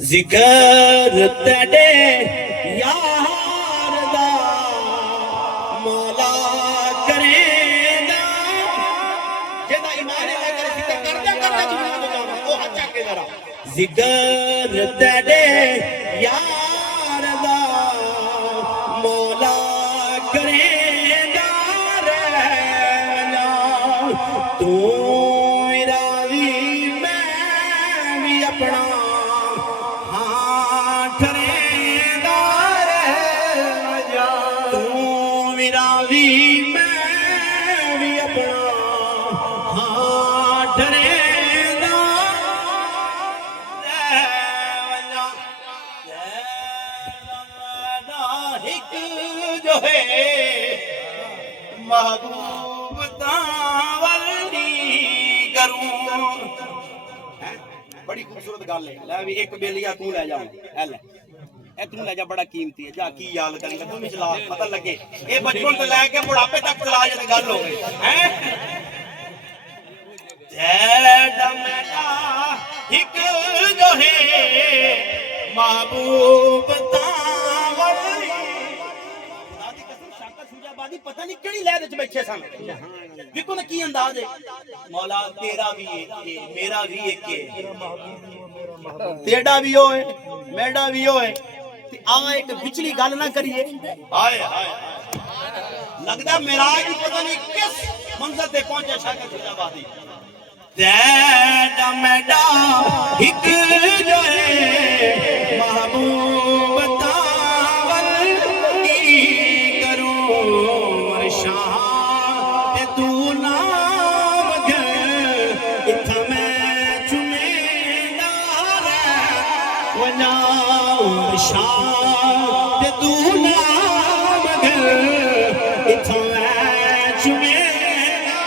जिक्र तेरे यार दा मौला करेगा जेदा ईमान है कर जिक्र करदा दुनिया तो जाना ओ हाथ चक के जरा जिक्र तेरे यार दा मौला करेगा रहना तू राजी मैं भी अपना जो है महबूब तावली करूं बड़ी खूबसूरत गल है लै भी एक बेलिया तू ले जा ए तू ले जा बड़ा कीमती है जा की याद करेंगे तू भी चला पता लगे ये बचपन से लेके बुढ़ापे तक चला जाए गल हो गई हैं जेड़ा मेरा एक जो है महबूब पता नहीं केड़ी लहर च बैठे सन देखो ना की अंदाज है मौला तेरा भी है मेरा भी एक है तेरा भी हो है मेरा भी हो है ते आ एक पिछली गल ना करिए हाय हाय लगदा मेराज की पता नहीं किस मंजिल पे पहुंचे शाका फरीदाबादी तेरा मेरा एक जो है महबूब तू नाम इत मैं चुमेंदा वना शाम तू नाम इत मैं चुमेंदा